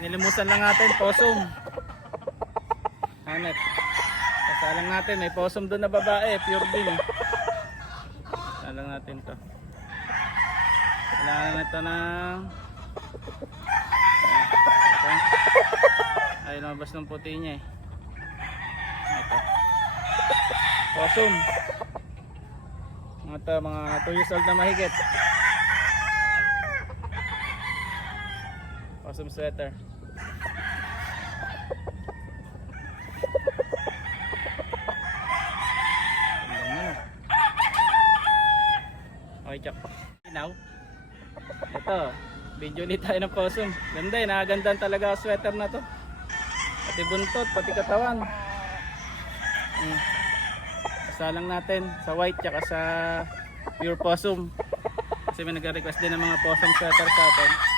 Nilimusan lang natin, possum. Hanep. Sasalang natin, may possum doon na babae, pure din eh. Sasalang natin to. Kailangan na ito ng... Okay. Ay, lumabas ng puti niya eh. Ito. Possum. Ito, mga 2 years old na mahigit. Possum sweater. Okay, chak. Now, ito, video ulit tayo ng possum. Ganda eh, nakagandaan talaga ang sweater na to. Pati buntot, pati katawan. Salang natin sa white tsaka sa pure possum. Kasi may nag-request din ng mga possum sweater sa atin.